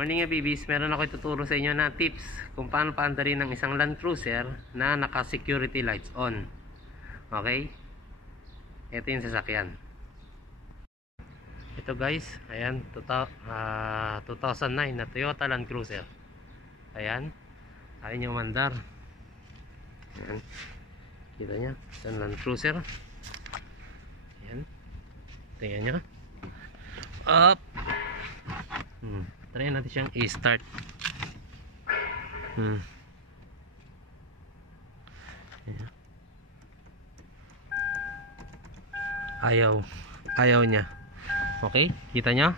Morning Abibis, meron ako ituturo sa inyo na tips kung paano paandarin ng isang Land Cruiser na naka security lights on. Okay? Ito yung sasakyan. Ito guys, ayan, 2009 na Toyota Land Cruiser. Ayan, ayun yung mandar. Ayan, kita nyo, ito Land Cruiser. Ayan, tingnan nyo. Up. Try natin siyang i-start. Ayaw niya. Okay, kita nyo?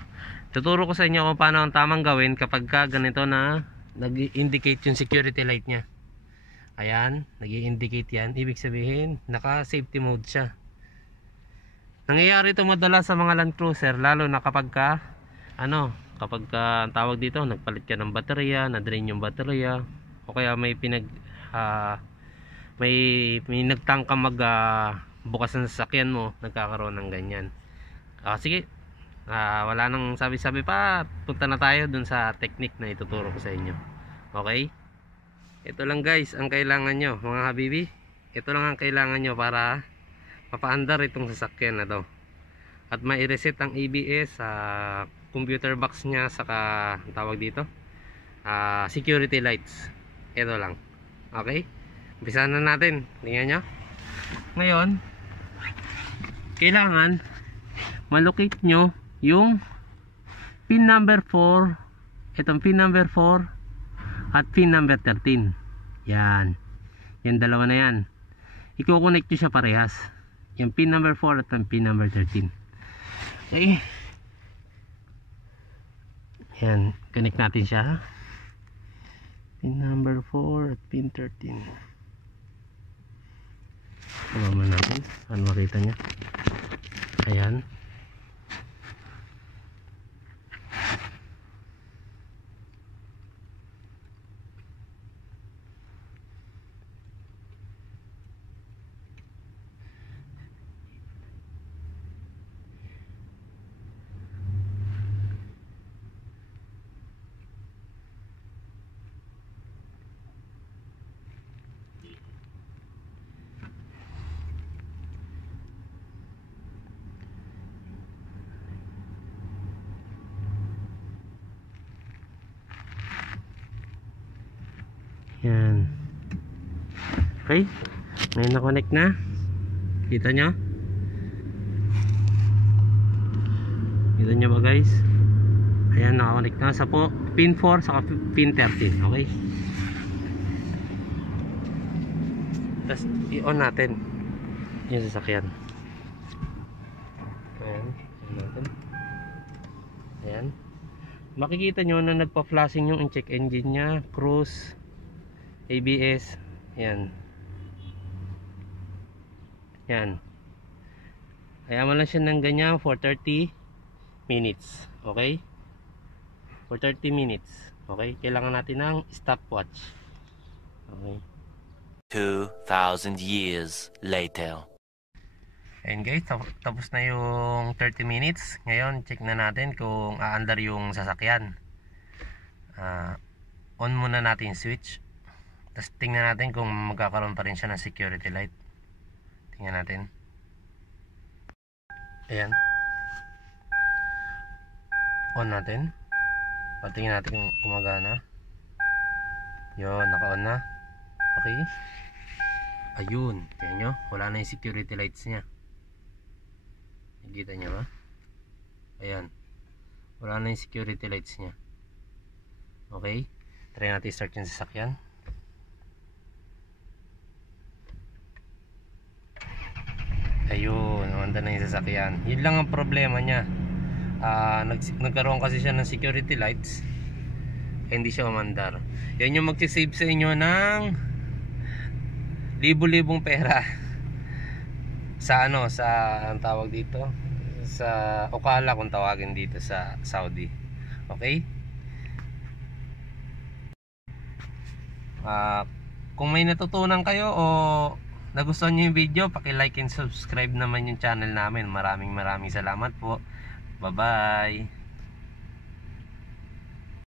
Tuturo ko sa inyo kung paano ang tamang gawin kapag ganito na nag-indicate yung security light niya. Ayan, nag-i-indicate yan. Ibig sabihin, naka-safety mode siya. Nangyayari ito madalas sa mga Land Cruiser, lalo na kapag ang tawag dito, nagpalit ka ng baterya, na-drain yung baterya, o kaya may nagtangka bukas ng sasakyan mo, nagkakaroon ng ganyan. Sige, wala nang sabi-sabi pa, punta na tayo dun sa technique na ituturo ko sa inyo. Okay? Ito lang guys ang kailangan nyo, mga habibi. Ito lang ang kailangan nyo para mapaandar itong sasakyan na to. At mai-reset ang ABS sa computer box nya, saka tawag dito security lights. Ito lang. Okay, umpisahan na natin. Tingnan nyo. Ngayon, kailangan malocate nyo yung pin number 4, itong pin number 4 at pin number 13. Yan dalawa na yan, i-connect nyo siya parehas, yung pin number 4 at yung pin number 13. Okay, yan, connect natin siya. Pin number 4 at pin 13. Tama natin, ano makita niya. Ayan. Yan. Okay, ngayon na-connect na. Kita nyo? Kita nyo ba guys? Ayan, naka-connect na sa pin 4 saka pin 13. Okay, tapos i-on natin yung sasakyan. Ayan, i-on natin. Ayan, makikita nyo na nagpa-flashing yung check engine nya, cruise, ABS. Yan. Kaya mo lang siya ng ganyan for 30 minutes. Okay, for 30 minutes. Okay, kailangan natin ng stopwatch. Okay, 2,000 years later. and guys, tapos na yung 30 minutes. Ngayon check na natin kung aandar yung sasakyan. On muna natin switch. Tapos tingnan natin kung magkakaroon pa rin siya ng security light. Tingnan natin. Ayan. On natin. Tingnan natin kung gumagana. Yun, naka-on na. Okay. Ayun, tingnan nyo, wala na yung security lights nya. Nakikita nyo ba? Ayan, wala na yung security lights nya. Okay, try natin start yung sasakyan. Ayun, umanda na yung sasakyan. Yun lang ang problema nya. Nagkaroon kasi siya ng security lights, hindi siya umandar. Yan yung magsisave sa inyo ng libo-libong pera sa ang tawag dito, sa Ocala kung tawagin dito sa Saudi. Okay, kung may natutunan kayo o nagustuhan nyo yung video, paki-like and subscribe naman yung channel namin. Maraming salamat po. Bye bye.